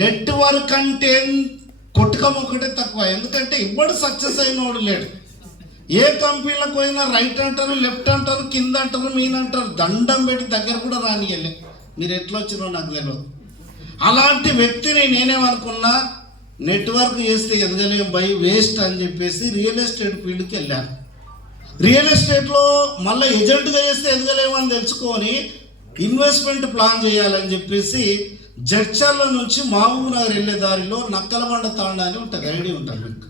Network అంటే కొట్టుకం ఒకటే తక్కువ. ఎందుకంటే ఇప్పుడు సక్సెస్ అయినోడు లేడు. ఏ కంపెనీలకు పోయినా రైట్ అంటారు, లెఫ్ట్ అంటారు, కింద అంటారు, మీనంటారు. దండం పెట్టి దగ్గర కూడా రానియలే. మీరు ఎట్లా వచ్చినో నాకు తెలియదు. అలాంటి వ్యక్తిని నేనేమనుకున్నా, నెట్వర్క్ చేస్తే ఎదగలేం బై వేస్ట్ అని చెప్పేసి రియల్ ఎస్టేట్ ఫీల్డ్కి వెళ్ళాను. రియల్ ఎస్టేట్లో మళ్ళీ ఏజెంట్గా చేస్తే ఎదగలేమని తెలుసుకొని ఇన్వెస్ట్మెంట్ ప్లాన్ చేయాలని చెప్పేసి జడ్చర్ల నుంచి మహబూబ్ నగర్ వెళ్ళే దారిలో నక్కలబండ తాండా అని ఉంటుంది, ఐడియా ఉంటుంది మీకు.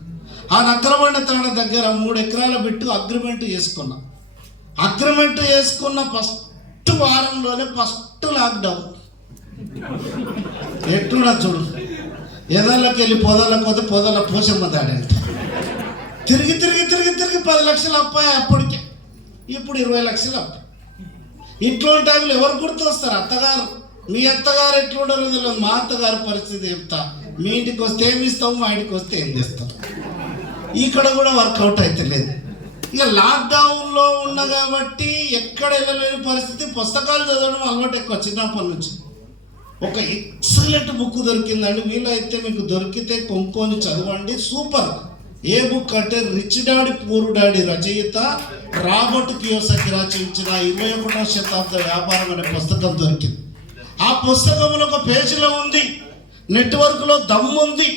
ఆ నక్కలబండ తాండా దగ్గర 3 ఎకరాల బిట్టు అగ్రిమెంట్ చేసుకున్నా. అగ్రిమెంట్ చేసుకున్న ఫస్ట్ వారంలోనే ఫస్ట్ లాక్డౌన్. ఎట్టున్నా చూడు, ఎదళ్ళకి వెళ్ళి పొదలకు పోతే పొదల పోషమ్మ దాడంట. తిరిగి 10 లక్షలు అప్పాయి అప్పటికే. ఇప్పుడు 20 లక్షలు అప్పు. ఇట్లాంటి టైంలో ఎవరు గుర్తొస్తారు? అత్తగారు. మీ అత్తగారు ఎట్లుంటారో తెలియదు. మా అత్తగారి పరిస్థితి చెప్తా. మీ ఇంటికి వస్తే ఏమి ఇస్తావు, మా ఇంటికి వస్తే ఏం చేస్తాం. ఇక్కడ కూడా వర్కౌట్ అయితే లేదు. ఇక లాక్డౌన్లో ఉన్న కాబట్టి ఎక్కడ వెళ్ళలేని పరిస్థితి. పుస్తకాలు చదవడం అలవాటు ఎక్కువ చిన్నప్పటి నుంచి. ఒక ఎక్సలెంట్ బుక్ దొరికిందండి. వీలైతే మీకు దొరికితే కొనుక్కొని చదవండి, సూపర్. ఏ బుక్ అంటే రిచ్ డాడీ పూర్ డాడీ రచయిత రాబర్ట్ కియోసాకి రచించిన 21వ శతాబ్ద వ్యాపారం అనే పుస్తకం దొరికింది. ఆ పుస్తకంలో ఒక పేజీలో ఉంది, నెట్వర్క్లో దమ్ము ఉంది,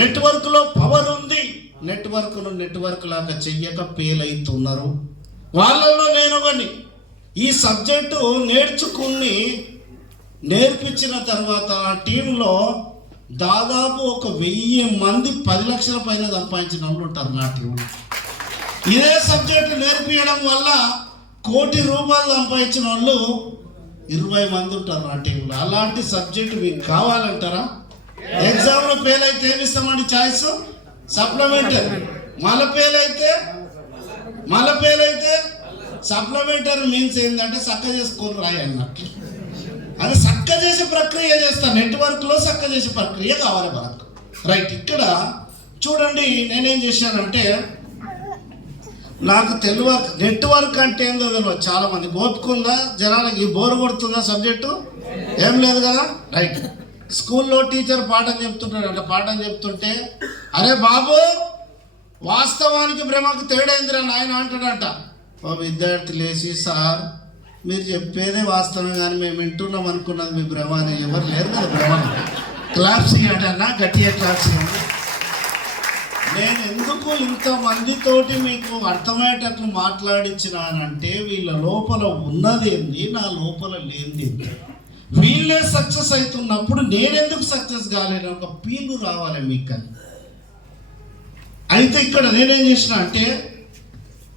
నెట్వర్క్లో పవర్ ఉంది, నెట్వర్క్ లాగా చెయ్యక ఫెయిల్ అవుతున్నారు. వాళ్ళల్లో నేను ఒకని. ఈ సబ్జెక్టు నేర్పించిన తర్వాత ఆ టీంలో దాదాపు 1000 మంది 10 లక్షల పైన సంపాదించిన వాళ్ళు ఉంటారు నా టీంలో. ఇదే సబ్జెక్టు నేర్పించడం వల్ల ₹1 కోటి సంపాదించిన వాళ్ళు 20 మంది ఉంటారు నా టీంలో. అలాంటి సబ్జెక్టు మీకు కావాలంటారా? ఎగ్జామ్లో ఫెయిల్ అయితే ఏమి ఇస్తామండి? Choice supplementary. మళ్ళీ ఫెయిల్ అయితే సప్లిమెంటరీ మీన్స్ ఏంటంటే చక్క చేసుకొని రాయి అన్నట్టు. అది చక్క చేసే ప్రక్రియ చేస్తాను. నెట్వర్క్లో చక్క చేసే ప్రక్రియ కావాలి మనకు. రైట్. ఇక్కడ చూడండి, నేనేం చేశానంటే, నాకు నెట్వర్క్ అంటే ఏందో తెలియదు. చాలా మంది ఓపుకుందా, జనాలకి బోరు కొడుతుందా సబ్జెక్టు? ఏం లేదు కదా. రైట్. స్కూల్లో టీచర్ పాఠం చెప్తుంటే అరే బాబు, వాస్తవానికి భ్రమకు తేడైందిరా నాయన అంటాడంట. ఓ విద్యార్థి లేచి, సార్ మీరు చెప్పేదే వాస్తవం కానీ మేము వింటున్నాం అనుకున్నది మీ భ్రమ అని. ఎవరు లేరు కదా భ్రమ. క్లాప్స్ ఇవ్వండి అన్న, గట్టిగా క్లాప్స్ ఇవ్వండి. నేను ఎందుకు ఇంతమందితోటి మీకు అర్థమయ్యేటట్లు మాట్లాడించినానంటే, వీళ్ళ లోపల ఉన్నదేంది, నా లోపల లేనిది. వీళ్ళే సక్సెస్ అవుతున్నప్పుడు నేనెందుకు సక్సెస్ కాలేను ఒక ఫీల్ రావాలి మీకు. అయితే ఇక్కడ నేనేం చేసిన అంటే,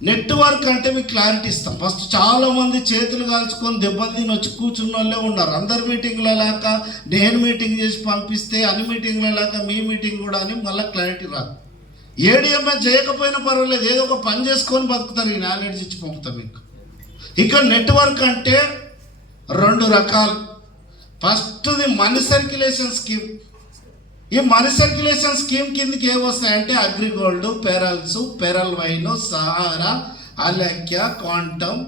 నెట్వర్క్ అంటే మీకు క్లారిటీ ఇస్తాం. ఫస్ట్ చాలామంది చేతులు కాల్చుకొని దెబ్బలు తిని వచ్చి కూర్చున్న వాళ్ళే ఉన్నారు. అందరు మీటింగ్లో లేక నేను మీటింగ్ చేసి పంపిస్తే అన్ని మీటింగ్లో లేక మీ మీటింగ్ కూడా అని మళ్ళీ క్లారిటీ రాదు. ఏడిఎంఎస్ చేయకపోయినా పర్వాలేదు, ఏదో ఒక పని చేసుకొని బతుకుతారు. ఈ నాలెడ్జ్ ఇచ్చి పంపుతాం మీకు. ఇక్కడ నెట్వర్క్ అంటే 2 రకాలు. ఫస్ట్ది మనీ సర్క్యులేషన్ స్కీమ్. ఈ మనీ సర్క్యులేషన్ స్కీమ్ కిందకి ఏమొస్తాయంటే Agrigold, Pearls, Pearl Vine, Sahara, Alekhya, Quantum,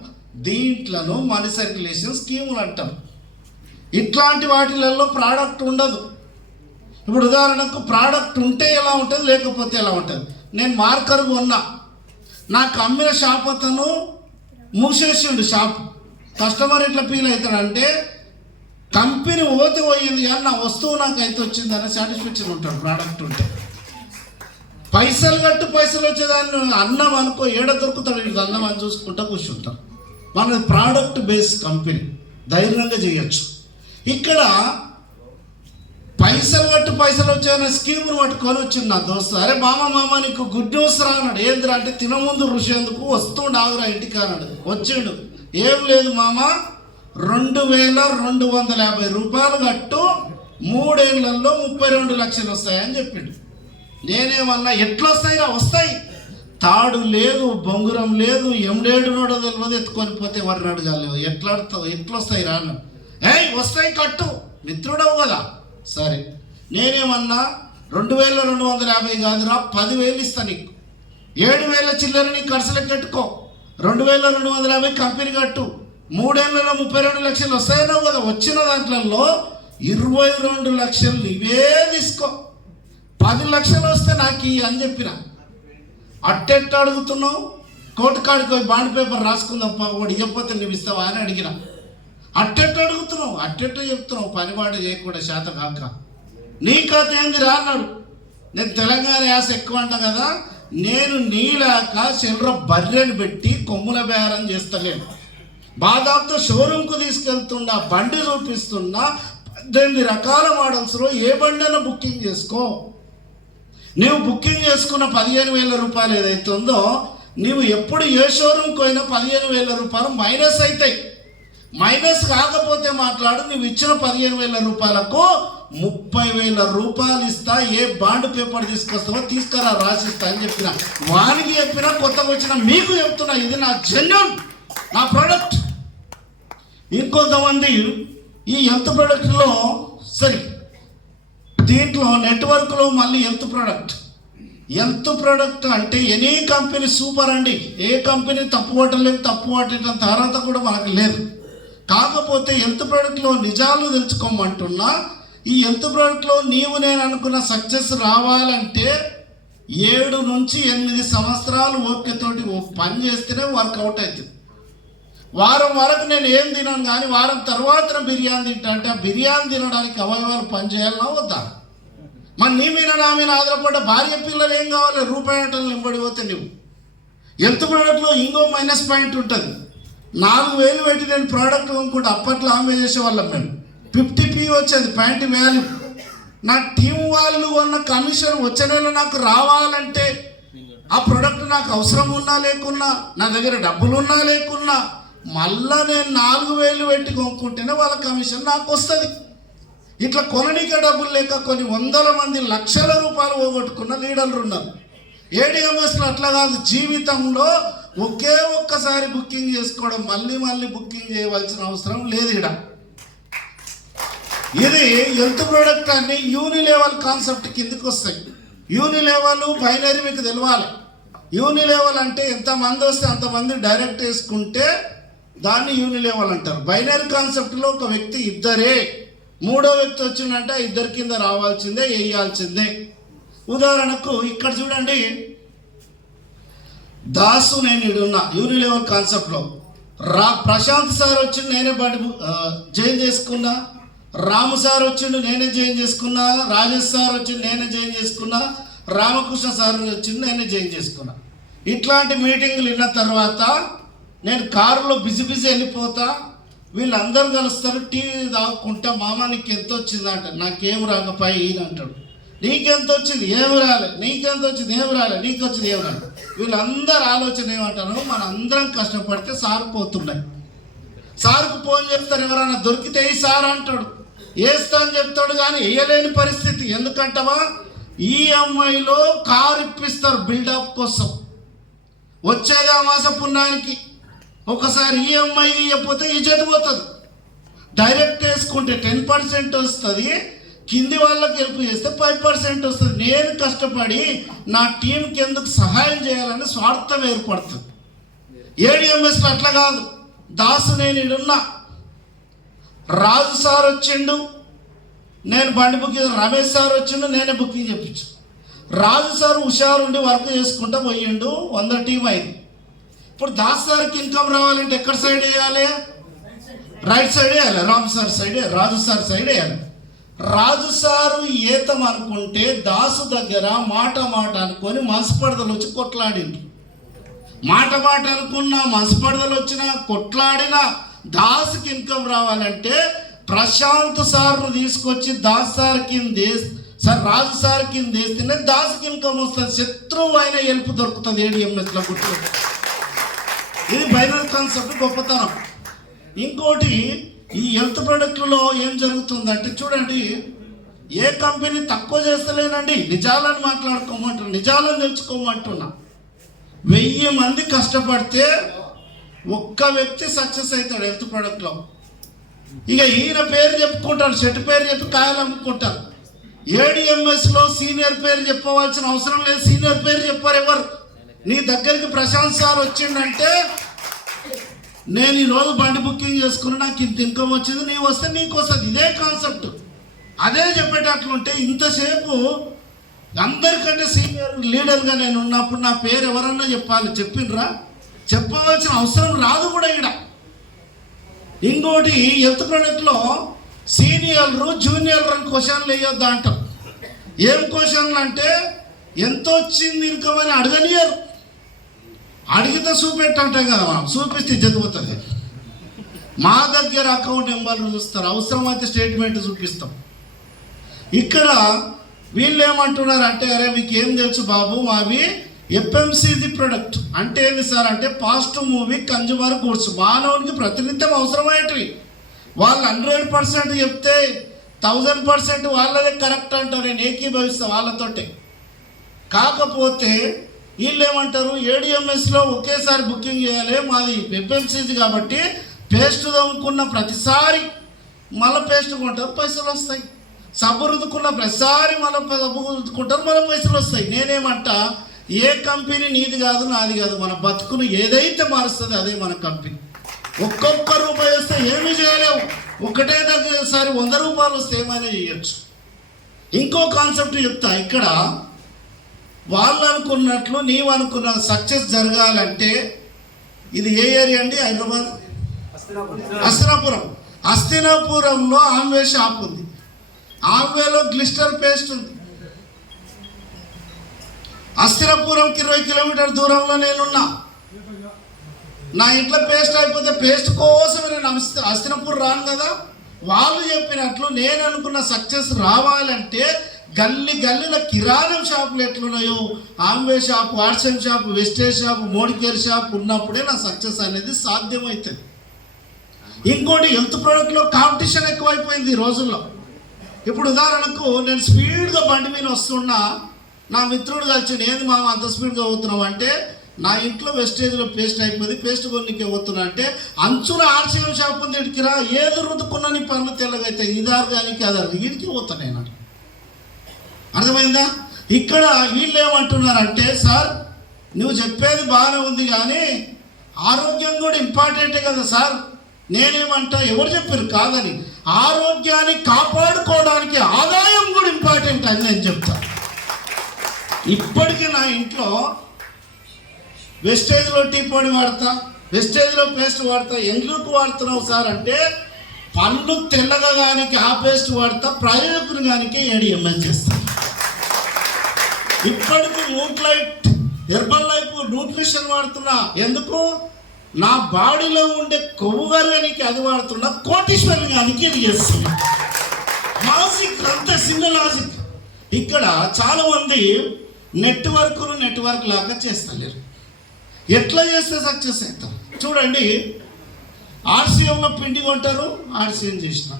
దీంట్లను మనీ సర్క్యులేషన్ స్కీములు అంటాం. ఇట్లాంటి వాటిలలో ప్రోడక్ట్ ఉండదు. ఇప్పుడు ఉదాహరణకు ప్రోడక్ట్ ఉంటే ఎలా ఉంటుంది, లేకపోతే ఎలా ఉంటుంది. నేను మార్కర్ కొన్నా, నాకు అమ్మిన షాప్ అతను మూసేసిండు షాప్. కస్టమర్ ఎట్లా ఫీల్ అవుతాడంటే, కంపెనీ పోయింది కానీ నా వస్తువు నాకు అయితే వచ్చిందని సాటిస్ఫాక్షన్ ఉంటాడు. ప్రోడక్ట్ ఉంటే పైసలు కట్టు పైసలు వచ్చేదాన్ని అన్నం అనుకో, ఏడ దొరుకుతాడు ఇది అన్నం అని చూసుకుంటా కూర్చుంటాం. మన ప్రోడక్ట్ బేస్ కంపెనీ, ధైర్యంగా చేయొచ్చు. ఇక్కడ పైసలు కట్టు పైసలు వచ్చాయన్న స్కీమ్ను పట్టుకొని వచ్చింది నా దోస్తు. అరే మామ నీకు గుడ్ న్యూస్ రా అన్నాడు. ఏంద్రా అంటే, తినముందు ఋషి ఎందుకు వస్తుండు ఆగురా ఇంటికి అన్నాడు. వచ్చిండు. ఏం లేదు మామ, 2250 రూపాయలు కట్టు, 3 ఏళ్లలో 32 లక్షలు వస్తాయని చెప్పిండు. నేనేమన్నా ఎట్లా వస్తాయిరా? వస్తాయి. తాడు లేదు, బొంగురం లేదు, ఎండేడు నోడో తెలియదు, ఎత్తుకొని పోతే ఎవరిని అడగాలి, ఎట్లా వస్తాయి రా అన్న. వస్తాయి కట్టు, మిత్రుడవు కదా. సరే, నేనేమన్నా 2250 కాదురా, 10,000 ఇస్తా నీకు. 7,000 చిల్లర నీ ఖర్చులకు కట్టుకో, 2250 కంపెనీ కట్టు, 3 ఏళ్లలో 32 లక్షలు వస్తాయన్నావు కదా. వచ్చిన దాంట్లో 22 లక్షలు ఇవే తీసుకో, 10 లక్షలు వస్తే నాకు ఇవి అని చెప్పిన. అట్టెట్ట అడుగుతున్నావు? కోర్టు కాడికి పోయి బాండ్ పేపర్ రాసుకుందాం, వాడు ఇవ్వకపోతే నువ్వు ఇస్తావా అని అడిగిన. అట్టెట్ట అడుగుతున్నావు, అట్టెట్ట చెప్తున్నావు, పనివాడు చేయకుండా శాత కాక. నీ కథ ఏంది రా అన్నాడు. నేను తెలంగాణ యాస ఎక్కువ అంట కదా, నేను నీలాక చిల్లర బర్రెని పెట్టి కొమ్ముల బేరం చేస్తలేను. బాదాపుతో షోరూమ్కు తీసుకెళ్తున్నా, బండి చూపిస్తున్నా, 18 రకాల మోడల్స్లో ఏ బండి అయినా బుకింగ్ చేసుకో. నువ్వు బుకింగ్ చేసుకున్న 15,000 రూపాయలు ఏదైతే ఉందో, నువ్వు ఎప్పుడు ఏ షోరూమ్కి పోయినా 15,000 రూపాయలు మైనస్ అవుతాయి. మైనస్ కాకపోతే మాట్లాడు, నువ్వు ఇచ్చిన 15,000 రూపాయలకు 30,000 రూపాయలు ఇస్తా, ఏ బాండ్ పేపర్ తీసుకొస్తావో తీసుకురా రాసిస్తా అని చెప్పిన. వానికి చెప్పినా, కొత్తగా వచ్చిన మీకు చెప్తున్నా, ఇది నా జెన్యూన్, నా ప్రోడక్ట్. ఇంకొంతమంది ఈ హెల్త్ ప్రోడక్ట్లో సరే, దీంట్లో నెట్వర్క్లో మళ్ళీ హెల్త్ ప్రోడక్ట్ అంటే ఎనీ కంపెనీ సూపర్ అండి. ఏ కంపెనీ తప్పు పట్టలేదు, తప్పు పట్టడం తర్వాత కూడా మనకు లేదు. కాకపోతే హెల్త్ ప్రోడక్ట్లో నిజాలు తెలుసుకోమంటున్నా. ఈ హెల్త్ ప్రోడక్ట్లో నీవు నేను అనుకున్న సక్సెస్ రావాలంటే 7 నుంచి 8 సంవత్సరాలు ఓపికతోటి పని చేస్తేనే వర్కౌట్ అవుతుంది. వారం వరకు నేను ఏం తినను, కానీ వారం తర్వాత బిర్యానీ తింటా అంటే ఆ బిర్యానీ తినడానికి అవయవాలు పనిచేయాలన్నా వద్దా? మరి నీ మీద నా మీద ఆధారపడ్డ భార్య పిల్లలు ఏం కావాలి? రూపాయటలు నింబడి పోతే నువ్వు. హెల్త్ ప్రోడక్ట్లో ఇంకో మైనస్ పాయింట్ ఉంటుంది. 4,000 పెట్టి నేను ప్రోడక్ట్ కొనుక్కుంటే అప్పట్లో ఆమె చేసేవాళ్ళం మేము. 50p వచ్చేది ప్యాంటు వాల్యూ. నా టీం వాళ్ళు ఉన్న కమిషన్ వచ్చే నెల నాకు రావాలంటే ఆ ప్రోడక్ట్ నాకు అవసరం ఉన్నా లేకున్నా, నా దగ్గర డబ్బులు ఉన్నా లేకున్నా, మళ్ళా నేను 4,000 పెట్టి కొనుక్కుంటేనే వాళ్ళ కమిషన్ నాకు వస్తుంది. ఇట్లా కొననీకే డబ్బులు లేక కొన్ని 100 మంది లక్షల రూపాయలు పోగొట్టుకున్న లీడర్లు ఉన్నారు. ఏడిఎంఎస్లో అట్లా కాదు. జీవితంలో ఒకే ఒక్కసారి బుకింగ్ చేసుకోవడం, మళ్ళీ బుకింగ్ చేయవలసిన అవసరం లేదు. ఇది హెల్త్ ప్రోడక్ట్ అని యూనిలెవల్ కాన్సెప్ట్ కిందకి వస్తాయి. యూనిలెవల్ బైనరీ మీకు తెలవాలి. యూనిలెవల్ అంటే ఎంతమంది వస్తే అంతమంది డైరెక్ట్ వేసుకుంటే దాన్ని యూనిలెవల్ అంటారు. బైనరీ కాన్సెప్ట్లో ఒక వ్యక్తి ఇద్దరే, 3వ వ్యక్తి వచ్చిందంటే ఇద్దరి కింద రావాల్సిందే, వేయాల్సిందే. ఉదాహరణకు ఇక్కడ చూడండి, దాసు నేను ఇడున్నా యూనిలెవల్ కాన్సెప్ట్లో. ప్రశాంత్ సార్ వచ్చి నేనే బండి జాయిన్ చేసుకున్నా, రాము సార్ వచ్చిండు నేనే జాయిన్ చేసుకున్నా, రాజేష్ సార్ వచ్చి నేనే జాయిన్ చేసుకున్నా, రామకృష్ణ సార్ వచ్చింది నేనే జాయిన్ చేసుకున్నా. ఇట్లాంటి మీటింగ్లు విన్న తర్వాత నేను కారులో బిజీ వెళ్ళిపోతా. వీళ్ళందరూ కలుస్తారు, టీ తాగుకుంటా. మామ నీకు ఎంత వచ్చిందంట, నాకేం రాకపోయి ఈయన అంటాడు. నీకెంత వచ్చింది? ఏమి రాలే. నీకెంత వచ్చింది? ఏమి రాలే. నీకు వచ్చింది? ఏమి రాలే. వీళ్ళందరూ ఆలోచన ఏమంటారు, మన అందరం కష్టపడితే సార్ పోతున్నాయి. సార్కు ఫోన్ చేస్తారు, ఎవరైనా దొరికితే ఈ సార్ అంటాడు, వేస్తా అని చెప్తాడు, కానీ వేయలేని పరిస్థితి. ఎందుకంటవా, ఈఎంఐలో కారు ఇప్పిస్తారు బిల్డప్ కోసం. వచ్చేదా మాస పుణ్యానికి ఒకసారి ఈఎంఐ ఇవ్వకపోతే ఈ చేతి పోతుంది. డైరెక్ట్ వేసుకుంటే 10% వస్తుంది, కింది వాళ్ళకి హెల్ప్ చేస్తే 5% వస్తుంది. నేను కష్టపడి నా టీంకి ఎందుకు సహాయం చేయాలని స్వార్థం ఏర్పడుతుంది. ఏడిఎంఎస్లో అట్లా కాదు. దాసు నేను ఇడున్నా, రాజు సార్ వచ్చిండు నేను బండి బుకింగ్, రమేష్ సార్ వచ్చిండు నేనే బుకింగ్ చెప్పించు. రాజు సార్ హుషారుండి వర్క్ చేసుకుంటూ పోయిండు, 100 టీం అయింది. ఇప్పుడు దాస్ సార్కి ఇన్కమ్ రావాలంటే ఎక్కడ సైడ్ వేయాలి? రైట్ సైడ్ వేయాలి. రాము సార్ సైడ్, రాజు సార్ సైడ్ వేయాలి. రాజు సారు ఏతం అనుకుంటే దాసు దగ్గర మాట అనుకొని మనస్పర్ధలు వచ్చి కొట్లాడిండు. మాట అనుకున్నా, మనస్పర్ధలు వచ్చినా, కొట్లాడినా దాసుకి ఇన్కమ్ రావాలంటే ప్రశాంత్ సార్ను తీసుకొచ్చి దాస్ సార్ కింద రాజు సార్ కింద వేస్తేనే దాసుకి ఇన్కమ్ వస్తుంది. శత్రువు అయిన హెల్ప్ దొరుకుతుంది ఏడిఎంఎస్లో గుర్తు. ఇది బైనరీ కాన్సెప్ట్ గొప్పతనం. ఇంకోటి, ఈ హెల్త్ ప్రొడక్ట్లో ఏం జరుగుతుందంటే చూడండి, ఏ కంపెనీ తక్కువ చేస్తలేనండి, నిజాలను మాట్లాడుకోమంటున్నా, నిజాలను తెలుసుకోమంటున్నా. 1000 మంది కష్టపడితే ఒక్క వ్యక్తి సక్సెస్ అవుతాడు హెల్త్ ప్రొడక్ట్లో. ఇక ఈయన పేరు చెప్పుకుంటాడు, షెట్ పేరు చెప్పి కాయలు అమ్ముకుంటారు. ఏడిఎంఎస్లో సీనియర్ పేరు చెప్పవలసిన అవసరం లేదు. సీనియర్ పేరు చెప్పారు ఎవరు? నీ దగ్గరికి ప్రశాంత్ సార్ వచ్చిందంటే, నేను ఈరోజు బండి బుకింగ్ చేసుకుని నాకు ఇంత ఇన్కమ్ వచ్చింది, నీవు వస్తే నీకు వస్తుంది. ఇదే కాన్సెప్ట్. అదే చెప్పేటట్లుంటే ఇంతసేపు అందరికంటే సీనియర్ లీడర్గా నేను ఉన్నప్పుడు నా పేరు ఎవరన్నా చెప్పాలి, చెప్పిండ్రా? చెప్పవలసిన అవసరం రాదు కూడా ఇక్కడ. ఇంకోటి హెల్త్ ప్రొడక్ట్లో సీనియర్లు జూనియర్లు అని క్వశ్చన్లు వేయొద్దు అంటారు. ఏం క్వశ్చన్లు అంటే ఎంత వచ్చింది ఇన్కమ్ అని అడగనియరు. అడిగితే చూపెట్టంటే కదా, చూపిస్తే చదివుతుంది. మా దగ్గర అకౌంట్ నెంబర్లు చూస్తారు, అవసరమైతే స్టేట్మెంట్ చూపిస్తాం. ఇక్కడ వీళ్ళు ఏమంటున్నారు అంటే, అరే మీకు ఏం తెలుసు బాబు, మావి ఎఫ్ఎంసీజీ ప్రొడక్ట్ అంటే ఏంది సార్ అంటే ఫాస్ట్ మూవింగ్ కన్జ్యూమర్ గూడ్స్, మానవునికి ప్రతినిత్యం అవసరమయ్యేటివి. వాళ్ళు 100% చెప్తే 1000% వాళ్ళదే కరెక్ట్ అంటారు. నేను ఏకీభవిస్తాను వాళ్ళతోటే. కాకపోతే వీళ్ళు ఏమంటారు, ఏడిఎంఎస్లో ఒకేసారి బుకింగ్ చేయాలి, మాది ఎఫ్ఎంసీజీ కాబట్టి పేస్ట్ తమ్ముకున్న ప్రతిసారి మళ్ళీ పేస్ట్ కొంటారు, పైసలు వస్తాయి. సబ్బు రుద్దుకున్న ప్రతిసారి మళ్ళీ సబ్బు రుద్దుకుంటారు, మళ్ళీ పైసలు వస్తాయి. నేనేమంట, ఏ కంపెనీ నీది కాదు నాది కాదు, మన బతుకును ఏదైతే మారుస్తుంది అదే మన కంపెనీ. ఒక్కొక్క రూపాయి వస్తే ఏమీ చేయలేవు, ఒకటే దగ్గరసారి 100 రూపాయలు వస్తే ఏమైనా చేయొచ్చు. ఇంకో కాన్సెప్ట్ చెప్తా. ఇక్కడ వాళ్ళు అనుకున్నట్లు నీవు అనుకున్న సక్సెస్ జరగాలంటే, ఇది ఏ ఏరియా అండి? హైదరాబాద్ హస్తినాపురంలో ఆమ్వే షాప్ ఉంది. ఆమ్వేలో గ్లిస్టర్ పేస్ట్ ఉంది. హస్తినాపురంకి 20 కిలోమీటర్ దూరంలో నేనున్నా. నా ఇంట్లో పేస్ట్ అయిపోతే పేస్ట్ కోసం నేను హస్తినాపురం రాను కదా. వాళ్ళు చెప్పినట్లు నేను అనుకున్న సక్సెస్ రావాలంటే గల్లీ గల్లీల కిరాణం షాపులు ఎట్లున్నాయో, Amway shop, Watson shop, Vestige shop, Modicare shop ఉన్నప్పుడే నా సక్సెస్ అనేది సాధ్యమవుతుంది. ఇంకోటి హెల్త్ ప్రోడక్ట్లో కాంపిటీషన్ ఎక్కువైపోయింది ఈ రోజుల్లో. ఇప్పుడు ఉదాహరణకు నేను స్పీడ్గా బండి మీద వస్తున్నా, నా మిత్రుడు కలిసి ఏంది మామ అంత స్పీడ్గా పోతున్నావు అంటే, నా ఇంట్లో వెస్టేజ్లో పేస్ట్ అయిపోయింది, పేస్ట్ కొన్నికి పోతున్నా అంటే, అంచుల ఆర్సీఎం షాప్ ఉంది ఇటుకి రా, ఏది రుద్దుకున్నా నీ పనులు తెల్లగైతే ఇదారు కానీ అదారు వీడికి పోతాను నేను. అర్థమైందా? ఇక్కడ వీళ్ళు ఏమంటున్నారంటే, సార్ నువ్వు చెప్పేది బాగానే ఉంది కానీ ఆరోగ్యం కూడా ఇంపార్టెంటే కదా సార్. నేనేమంటా, ఎవరు చెప్పారు కాదని, ఆరోగ్యాన్ని కాపాడుకోవడానికి ఆదాయం కూడా ఇంపార్టెంట్ అని నేను చెప్తా. ఇప్పటికీ నా ఇంట్లో వెస్టేజ్లో టీ పొడి వాడతా, వెస్టేజ్లో పేస్ట్ వాడతా. ఎందుకు వాడుతున్నావు సార్ అంటే, పళ్ళు తెల్లగానికి ఆ పేస్ట్ వాడతా, ప్రయోజనానికి ఏడిఎంఎస్ చేస్తా. ఇప్పటికీ మూట్లైట్ హెర్బల్ లైఫ్ న్యూట్రిషన్ వాడుతున్నా. ఎందుకు? నా బాడీలో ఉండే కొవ్వు గారికి అది వాడుతున్నా, కోటీశ్వరి గారికి ఇది చేస్తున్నా. లాజిక్ అంత చిన్న లాజిక్. ఇక్కడ చాలామంది నెట్వర్క్ లాగా చేస్తలేరు. ఎట్లా చేస్తే సక్సెస్ అవుతాం చూడండి. ఆర్సీఎంలో పిండి కొంటారు, ఆర్సీఎం చేసిన.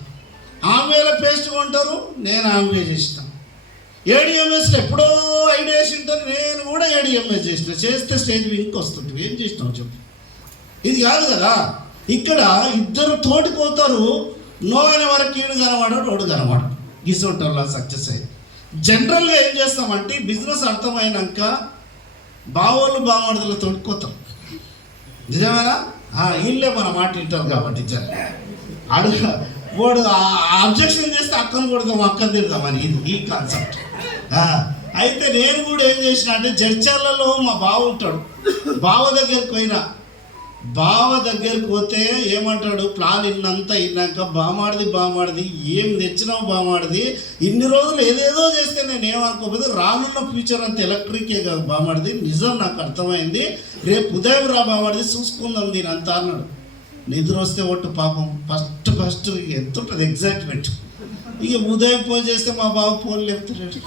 ఆమ్వేల పేస్ట్ కొంటారు, నేను ఆమ్వే చేసిన. ఏడిఎంఎస్లో ఎప్పుడో ఐడియా వేసి ఉంటారు, నేను కూడా ఏడిఎంఎస్ చేసిన. చేస్తే స్టేజ్ ఇంక వస్తుంది. ఏం చేసినావు చెప్పు, ఇది కాదు కదా. ఇక్కడ ఇద్దరు తోటి పోతారు, నో అనే వరకు ఈడు కనబడడు, రోడ్డు కనబడడు. గిసోటల్లా సక్సెస్ అయ్యి. జనరల్గా ఏం చేస్తామంటే, బిజినెస్ అర్థమైనాక బావోళ్ళు బామర్దులు తోడుకోతాం. నిజమేనా? వీళ్ళే మన మాట వింటారు కాబట్టి అడుగు వాడు అబ్జెక్షన్ చేస్తే అక్కను కొడతాం, అక్కను తిడతామని ఈ కాన్సెప్ట్. అయితే నేను కూడా ఏం చేసిన అంటే, జడ్చర్లలో మా బావ ఉంటాడు. బావ దగ్గరికి పోయినా, బావ దగ్గరికి పోతే ఏమంటాడు, ప్లాన్ ఇన్నాక బామాడిది ఏం తెచ్చినావు బామాడిది, ఇన్ని రోజులు ఏదేదో చేస్తే నేను ఏమనుకోకపోతే రానున్న ఫ్యూచర్ అంతా ఎలక్ట్రికే కాదు బామాడిది, నిజం నాకు అర్థమైంది, రేపు ఉదయం రా బామాడిది చూసుకుందాం దీని అంతా అన్నాడు. నిద్ర వస్తే ఒట్టు పాపం ఫస్ట్ ఎంత ఉంటుంది ఎగ్జైట్మెంట్. ఇక ఉదయం ఫోన్ చేస్తే మా బావ ఫోన్ లేపుతున్నాడు.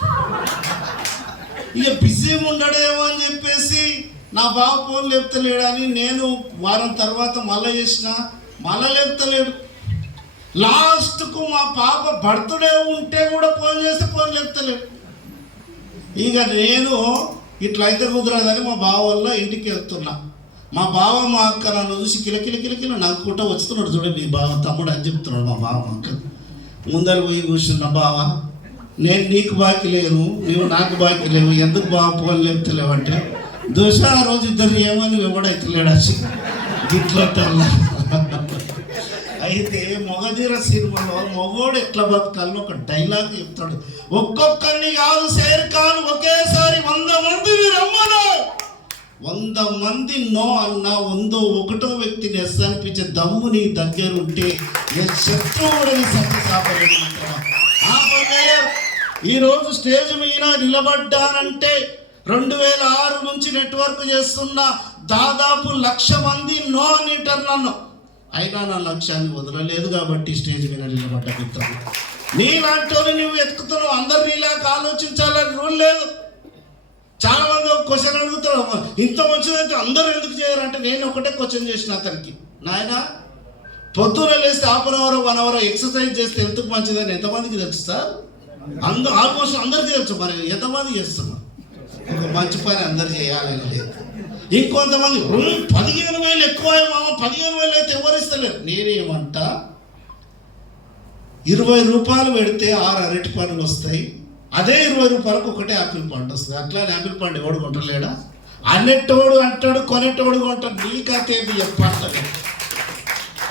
ఇక బిజీగా ఉండడేమో అని చెప్పేసి నా బావ ఫోన్ లేపుతలేడని నేను వారం తర్వాత మళ్ళీ చేసిన, మళ్ళీ లేపుతలేడు. లాస్ట్కు మా పాప బర్త్డే ఉంటే కూడా ఫోన్ చేస్తే ఫోన్ లేపుతలేడు. ఇక నేను ఇట్లయితే కుదరదని మా బావ వల్ల ఇంటికి వెళ్తున్నా. మా బావ మా అక్క నన్ను చూసి కిలకిల నవ్వుకుంటా వస్తున్నాడు. చూడ మీ బావ తమ్ముడు అని చెప్తున్నాడు మా బావ మా అక్క. ముందర పోయి కూర్చున్న, బావ నేను నీకు బాకీ లేను, నువ్వు నాకు బాకీ లేవు, ఎందుకు బావ ఫోన్ లేపుతలేవు అంటే, దోష ఆ రోజు ఇద్దరు ఏమని ఎవడైతలేడు వచ్చి ఇట్లా. అయితే మొగధీర సినిమాలో మొగోడు ఎట్లా బతకాలని ఒక డైలాగ్ చెప్తాడు. ఒక్కొక్కరిని కాదు షేర్ ఖాన్ ఒకేసారి 100 మందిని రమ్మను. 100 మంది నో అన్నా 101వ వ్యక్తిని ఎస్ అనిపించే దమ్ము నీ దగ్గర ఉంటే శత్రువుడిని సత్యసాపలేదు. ఈరోజు స్టేజ్ మీద నిలబడ్డానంటే 2006 నుంచి నెట్వర్క్ చేస్తున్న దాదాపు 1,00,000 మంది నో అనిటర్ నన్ను. అయినా నా లక్ష్యాన్ని వదలలేదు కాబట్టి స్టేజ్ మీద నిలబడ్డ మిత్రులు. నీలాంటి నువ్వు ఎత్తుకుతున్నావు. అందరు నీలాగా ఆలోచించాలని రూల్ లేదు. చాలా మంది ఒక క్వశ్చన్ అడుగుతారు, ఇంత మంచిదైతే అందరూ ఎందుకు చేయరంటే నేను ఒకటే క్వశ్చన్ చేసిన అతనికి, నాయన పొద్దున లేస్తే half an hour 1 hour exercise చేస్తే ఎందుకు మంచిదని ఎంతమందికి తెలుసు సార్? ఆల్మోస్ట్ అందరికీ తెలుసు. మరి ఎంతమంది చేస్తున్నారు? ఒక మంచి పని అందరు చేయాలని లేదు. ఇంకొంతమంది 15,000 ఎక్కువ, 15,000 అయితే ఎవరు ఇస్తలేరు. నేనేమంటా, 20 రూపాయలు పెడితే 6 అరటి పండ్లు వస్తాయి. అదే 20 రూపాయలకు ఒకటే యాపిల్ పండు వస్తుంది. అట్లా యాపిల్ పండు ఎవడు కొంటలేడా? అన్నెట్టోడు అంటాడు, కొనేటోడు కొంటాడు. నీ కథేది చెప్పండి.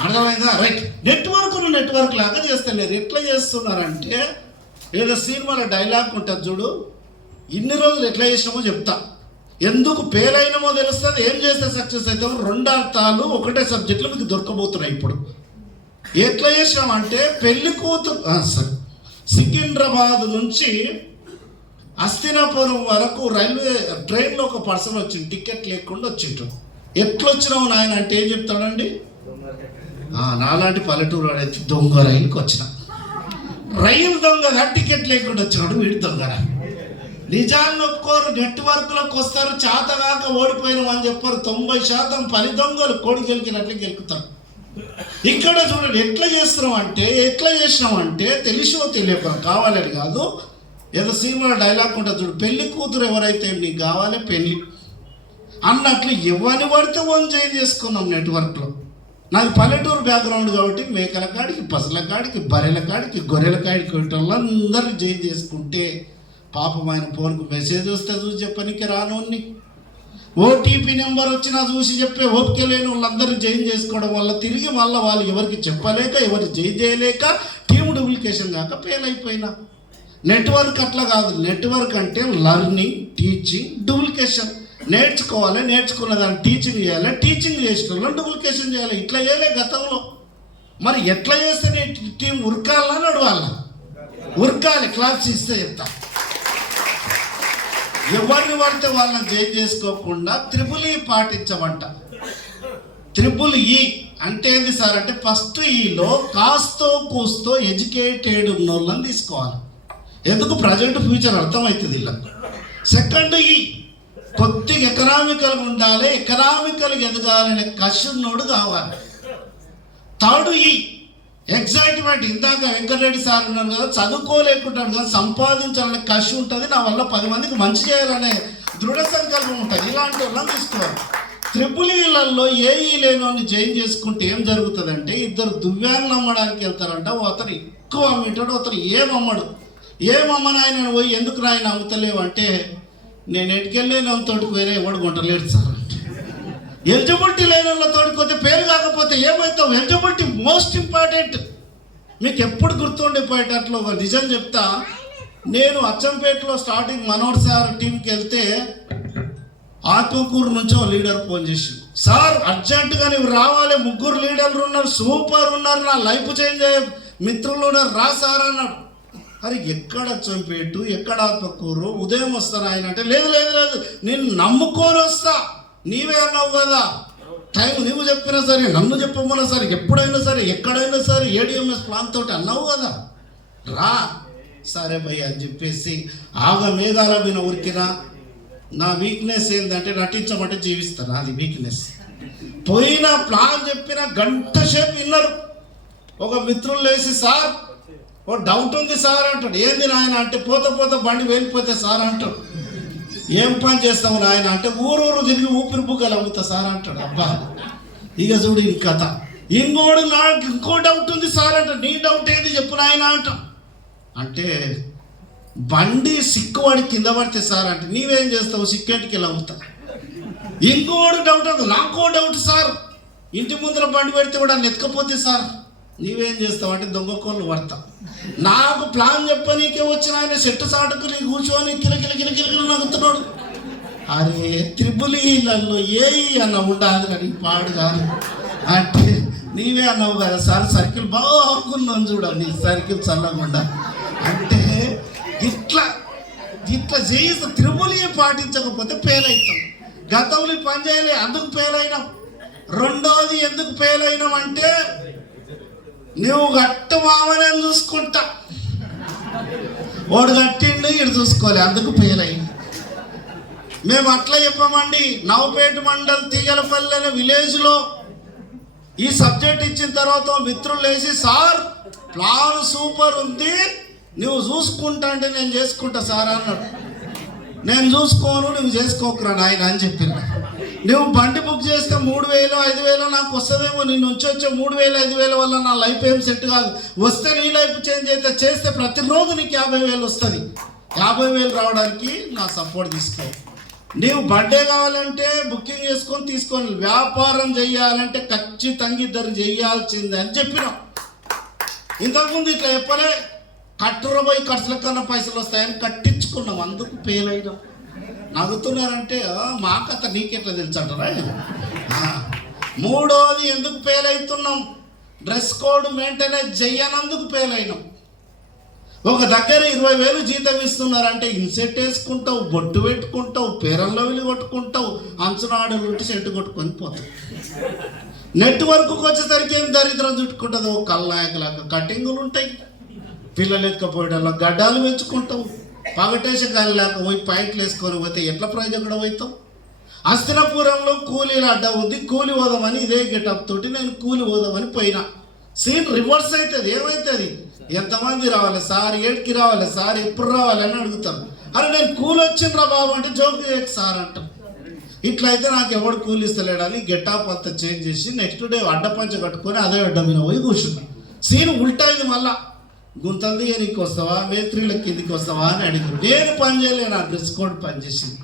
అర్థమైందా? రైట్. నెట్వర్క్ లాగా చేస్తలేరు. ఎట్లా చేస్తున్నారంటే, ఏదో సినిమాలో డైలాగ్ ఉంటుంది చూడు, ఇన్ని రోజులు ఎట్లా చేసినామో చెప్తా, ఎందుకు ఫెయిల్ అయినామో తెలుస్తుంది, ఏం చేస్తే సక్సెస్ అవుతామో. 2 అర్థాలు ఒకటే సబ్జెక్టులో మీకు దొరకబోతున్నాయి. ఇప్పుడు ఎట్లా చేసినామంటే, పెళ్లి కూతురు సికింద్రాబాద్ నుంచి హస్తినాపురం వరకు ట్రైన్లో ఒక పర్సన్ వచ్చింది, టికెట్ లేకుండా వచ్చిండు. ఎట్లా వచ్చినావు నాయన అంటే ఏం చెప్తాడండి? నాలాంటి పల్లెటూరు అయితే దొంగ రైలుకి వచ్చిన. రైలు దొంగగా టికెట్ లేకుండా వచ్చినాడు వీడి దొంగరా. నిజాన్ని ఒప్పుకోరు. నెట్వర్క్లోకి వస్తారు, చేతగాక ఓడిపోయినాం అని చెప్పారు. 90% పని దొంగలు కోడి గెలికినట్లు గెలుకుతారు. ఇక్కడ చూడండి ఎట్లా చేసినామంటే తెలిసో తెలియక కావాలని కాదు, ఏదో సినిమాలో డైలాగ్ ఉంటుంది చూడు, పెళ్లి కూతురు ఎవరైతే నీకు కావాలి పెళ్లి అన్నట్లు ఎవరిని పడితే వన్ చేంజ్ చేసుకున్నాం నెట్వర్క్లో. నాకు పల్లెటూరు బ్యాక్గ్రౌండ్ కాబట్టి మేకల కాడికి, పసుల కాడికి, బర్రెల కాడికి, గొర్రెల కాడికి అందరినీ చేంజ్ చేసుకుంటే పాపం ఆయన ఫోన్కు మెసేజ్ వస్తే చూసి చెప్పనికి రానోన్ని, ఓటీపీ నెంబర్ వచ్చినా చూసి చెప్పే ఓపిక లేని వాళ్ళందరూ జాయిన్ చేసుకోవడం వల్ల తిరిగి మళ్ళీ వాళ్ళు ఎవరికి చెప్పలేక, ఎవరు జాయిన్ చేయలేక, టీమ్ డూప్లికేషన్ కాక ఫెయిల్ అయిపోయినా. నెట్వర్క్ అట్లా కాదు. నెట్వర్క్ అంటే లర్నింగ్, టీచింగ్, డూప్లికేషన్. నేర్చుకున్న దాన్ని టీచింగ్ చేయాలి, టీచింగ్ చేసిన వాళ్ళని డూప్లికేషన్ చేయాలి. ఇట్లా చేయలే గతంలో. మరి ఎట్లా చేస్తే నీ టీం ఉరకాలని నడవాలా? ఉరకాలి. క్లాస్ ఇస్తే చెప్తా. ఎవరిని పడితే వాళ్ళని జాయిన్ చేసుకోకుండా త్రిపుల్ ఈ పాటించమంట. త్రిపుల్ ఈ అంటే ఏంది సార్ అంటే, ఫస్ట్ ఈలో కాస్తో కూస్తో ఎడ్యుకేటెడ్ ఉన్న వాళ్ళని తీసుకోవాలి. ఎందుకు? ప్రజెంట్ ఫ్యూచర్ అర్థమవుతుంది ఇలా. సెకండ్ ఈ కొద్దిగా ఎకనామికల్గా ఉండాలి, ఎకనామికల్గా ఎదగాలనే కషున్నోడు కావాలి. థర్డ్ ఈ ఎగ్జైట్మెంట్. ఇందాక వెంకటరెడ్డి సార్ ఉన్నారు కదా, చదువుకోలేకుంటాడు కదా, సంపాదించాలనే కషి ఉంటుంది. నా వల్ల 10 మందికి మంచి చేయాలనే దృఢ సంకల్పం ఉంటుంది. ఇలాంటి వాళ్ళని తీసుకోవాలి. త్రిపుల్ ఈలలో ఏఈ లేని జాయిన్ చేసుకుంటే ఏం జరుగుతుందంటే, ఇద్దరు దువ్యాన్ని అమ్మడానికి వెళ్తారంట. అతను ఎక్కువ అమ్మేటాడు, అతను ఏమమ్మని ఆయన పోయి ఎందుకు నాయన అమ్ముతలేవు అంటే, నేను ఎటుకెళ్ళలేని వాళ్ళతోటి పోయినా ఎవడు కొంటలేడు సార్ అంటే. ఎలిజిబిలిటీ లేని వాళ్ళతోటి పోతే పేరు కాకపోతే ఏమవుతావు? Eligibility most important. మీకు ఎప్పుడు గుర్తుండిపోయేటట్లు ఒక నిజం చెప్తా. నేను అచ్చంపేటలో స్టార్టింగ్ మనోహర్ సార్ టీంకి వెళ్తే ఆత్మకూరు నుంచి ఒక లీడర్ ఫోన్ చేసి, సార్ అర్జెంటుగా నువ్వు రావాలి, 3 లీడర్లు ఉన్నారు, సూపర్ ఉన్నారు, నా లైఫ్ చేంజ్ అయ్యే మిత్రులు ఉన్నారు, రా సార్ అన్నాడు. అరే ఎక్కడ అచ్చంపేటు, ఎక్కడ ఆత్మకూరు, ఉదయం వస్తాను ఆయన అంటే, లేదు నేను నమ్ముకొని వస్తా, నీవే అన్నావు కదా, టైం నువ్వు చెప్పినా సరే, నన్ను చెప్పమన్నా సరే, ఎప్పుడైనా సరే, ఎక్కడైనా సరే, ఏడిఎంఎస్ ప్లాన్ తోటి అన్నావు కదా, రా. సరే భయ్య అని చెప్పేసి మేఘాల మీద ఉరికినా. నా వీక్నెస్ ఏంటంటే నటించమంటే జీవిస్తాను, అది వీక్నెస్. పోయిన ప్లాన్ చెప్పిన గంట సేపు విన్నారు. ఒక మిత్రులు లేచి, సార్ ఓ డౌట్ ఉంది సార్ అంటాడు. ఏంది నాయన అంటే, పోత బండి వెళ్ళిపోతే సార్ అంటాడు. ఏం పని చేస్తావు నాయన అంటే, ఊరూరు తిరిగి ఊపిరి బుగ్గలు అమ్ముతా సార్ అంటాడు. అబ్బా ఇక చూడు ఈ కథ. నాకు ఇంకో డౌట్ ఉంది సార్ అంటాడు. నీ డౌట్ ఏది చెప్పు నాయన అంట. అంటే బండి సిక్కువాడి కింద పడితే సార్ అంటే, నీవేం చేస్తావు? సిక్కేంటికి వెళ్ళి అమ్ముతా. ఇంకోడు డౌట్, నాకో డౌట్ సార్, ఇంటి ముందర బండి పెడితే కూడా నెత్తకపోతే సార్ నీవేం చేస్తావు అంటే దొంగకోళ్ళు పడతా. నాకు ప్లాన్ చెప్పనీకే వచ్చిన ఆయన చెట్టు చాటుకు నీ కూర్చొని కిలకిల నవ్వుతున్నాడు. అరే త్రిపులీలలో ఏ అన్న ఉండాలి అని పాడు కాదు అంటే నీవే అన్నావు కదా సార్ సర్కిల్ బాగున్నాను చూడండి, సర్కిల్ చల్లకుండా అంటే ఇట్లా చేయిస్తాం. త్రిపులి పాటించకపోతే ఫెయిల్ అవుతాం. గతంలో పని చేయాలి, అందుకు ఫెయిల్ అయినాం. రెండోది ఎందుకు ఫెయిల్ అయినాం అంటే నువ్వు గట్టు మామని చూసుకుంటా, వాడు కట్టిండు ఇటు చూసుకోవాలి, అందుకు ఫెయిల్ అయింది. మేము అట్లా చెప్పామండి. నవపేట మండల్ తీగలపల్లి అనే విలేజ్లో ఈ సబ్జెక్ట్ ఇచ్చిన తర్వాత మిత్రులు లేచి సార్ ప్లాన్ సూపర్ ఉంది, నువ్వు చూసుకుంటా అంటే నేను చేసుకుంటా సార్ అన్నాడు. నేను చూసుకోను, నువ్వు చేసుకోకురా నాయన అని చెప్పిన. నువ్వు బండి బుక్ చేస్తే 3,000 5,000 నాకు వస్తుందేమో, నేను వచ్చే 3,000 5,000 వల్ల నా లైఫ్ ఏం సెట్ కాదు. వస్తే నీ లైఫ్ చేంజ్ అయితే చేస్తే ప్రతిరోజు నీకు 50,000 వస్తుంది. 50,000 రావడానికి నా సపోర్ట్ తీసుకో. నీవు బర్త్డే కావాలంటే బుకింగ్ చేసుకొని తీసుకొని, వ్యాపారం చేయాలంటే ఖచ్చితంగా ఇద్దరు చేయాల్సిందే అని చెప్పినాం. ఇంతకుముందు ఇట్లా చెప్పలే, కట్టుర పోయి ఖర్చుల కన్నా పైసలు వస్తాయని కట్టించుకున్నాం, అందుకు ఫెయిల్ అయినాం. నవ్వుతున్నారంటే మా కథ నీకెట్లా తెలుసు అంటారా. మూడోది ఎందుకు ఫెయిల్ అవుతున్నాం, డ్రెస్ కోడ్ మెయింటెనెన్స్ చెయ్యనందుకు ఫెయిల్ అయినాం. ఒక దగ్గర 20,000 జీతం ఇస్తున్నారంటే ఇన్సెట్ వేసుకుంటావు, బొట్టు పెట్టుకుంటావు, పేరల్లో వెళ్ళి కొట్టుకుంటావు, అంచునాడలు ఉంటే సెట్ కొట్టుకొని పోతావు. నెట్వర్క్కి వచ్చేసరికి ఏం దరిద్రం చుట్టుకుంటుంది, ఓ కల్లాయకలాగా కటింగులు ఉంటాయి, పిల్లలు ఎత్తుకపోయేటల్లో గడ్డాలు పెంచుకుంటావు, పగటేసే గాలి లేక పోయి పాయింట్లు వేసుకొని పోతే ఎట్లా ప్రయోజనం అవుతావు. హస్తినాపురంలో కూలీల అడ్డ ఉంది, కూలి పోదామని ఇదే గెటప్ తోటి నేను కూలి పోదామని పోయినా. సీన్ రివర్స్ అవుతుంది. ఏమవుతుంది, ఎంతమంది రావాలి సార్, ఏడుకి రావాలి సార్, ఎప్పుడు రావాలి అని అడుగుతాను. అరే నేను కూలి వచ్చిండ్రా బాబు అంటే జోక్ చేయకు సార్ అంటాం. ఇట్లయితే నాకు ఎవడు కూలి ఇస్తలేడని గెటాప్ అంతా చేంజ్ చేసి నెక్స్ట్ డే అడ్డపంచ కట్టుకొని అదే అడ్డ మీద పోయి కూర్చున్నాను. సీన్ ఉల్టా అయింది. మళ్ళా గుంతలు దిగనికి వస్తావా, మేత్రీల కిందికి వస్తావా అని అడిగారు. నేను పని చేయలేను, నా డ్రెస్ కోడ్ పనిచేసింది.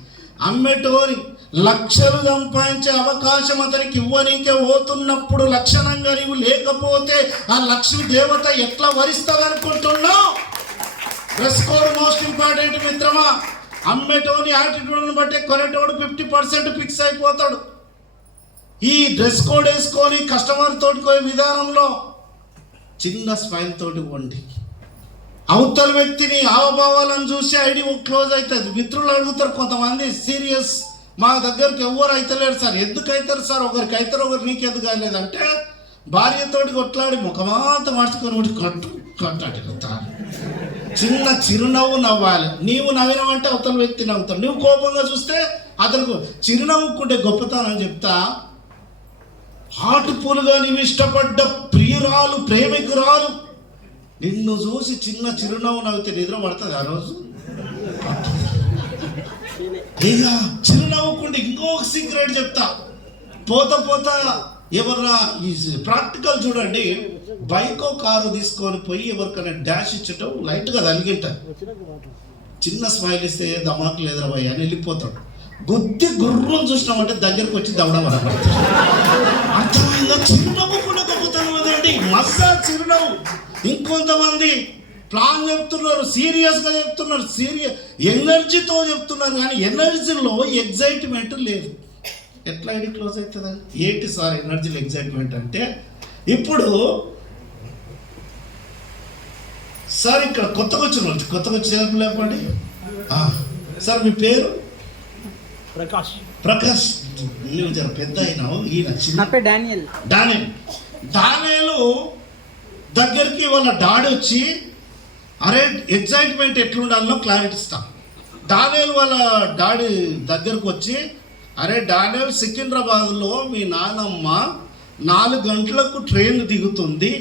అమ్మేటోరి లక్షలు సంపాదించే అవకాశం అతనికి ఇవ్వనీకే పోతున్నప్పుడు లక్షణంగా నీవు లేకపోతే ఆ లక్ష్మీ దేవత ఎట్లా వరిస్తుంది అనుకుంటున్నావు. డ్రెస్ కోడ్ మోస్ట్ ఇంపార్టెంట్ మిత్రమా. అమ్మేటోని యాటిట్యూడ్ని బట్టి కొనేటోడు 50% ఫిక్స్ అయిపోతాడు. ఈ డ్రెస్ కోడ్ వేసుకొని కస్టమర్ తోటి పోయే విధానంలో చిన్న స్మైల్ తోటి వండి అవతల వ్యక్తిని హావభావాలను చూసి ఐడి క్లోజ్ అవుతుంది. మిత్రులు అడుగుతారు కొంతమంది సీరియస్, మా దగ్గరికి ఎవరు అవుతలేరు సార్. ఎందుకు అవుతారు సార్, ఒకరికి అవుతారు ఒకరు నీకు ఎందుకు కాలేదంటే భార్యతోటి కొట్లాడి ముఖమాంత మార్చుకొని కొట్లాడుతారు. చిన్న చిరునవ్వు నవ్వాలి. నీవు నవ్వినవంటే అవతల వ్యక్తి నవ్వుతాడు. నువ్వు కోపంగా చూస్తే అతనికి చిరునవ్వుకుంటే గొప్పతనం చెప్తా. హాటుపులుగా నీవు ఇష్టపడ్డ ప్రియురాలు, ప్రేమికురాలు నిన్ను చూసి చిన్న చిరునవ్వు నవ్వితే నిద్ర పడుతుంది ఆ రోజు. ఇక చిరునవ్వుకుంటే ఇంకొక సీక్రెట్ చెప్తా. పోతా ఎవరన్నా ఈ ప్రాక్టికల్ చూడండి, బైకో కారు తీసుకొని పోయి ఎవరికైనా డాష్ ఇచ్చటం లైట్గా తలిగింటారు. చిన్న స్మైల్ ఇస్తే దమాకు లేదురా భయ్ అని వెళ్ళిపోతాడు. గుద్ది గుర్రం చూసినామంటే దగ్గరికి వచ్చి దవడం అనబడతాడు. అర్థమైందా? చిరునవ్వు కూడా గొప్పతనం అదండి, మస్సా చిరునవ్వు. ఇంకొంతమంది ప్లాన్ చెప్తున్నారు, సీరియస్గా చెప్తున్నారు, ఎనర్జీతో చెప్తున్నారు, కానీ ఎనర్జీలో ఎగ్జైట్మెంట్ లేదు. ఎట్లా ఐడి క్లోజ్ అవుతుందండి? ఏంటి సార్ ఎనర్జీలో ఎగ్జైట్మెంట్ అంటే, ఇప్పుడు సార్ ఇక్కడ కొత్తగా వచ్చిన లేపండి సార్, మీ పేరు? ప్రకాష్. నువ్వు జర పెద్ద అయినావు. ఈయన డానియల్ దగ్గరికి వాళ్ళ డాడీ వచ్చి అరే ఎగ్జైట్మెంట్ ఎట్లుండాలో క్లారిటీ ఇస్తాం. డానియల్ వాళ్ళ డాడీ దగ్గరకు వచ్చి అరే డానియల్, సికింద్రాబాద్లో మీ నాన్నమ్మ 4 గంటలకు ట్రైన్ దిగుతుంది,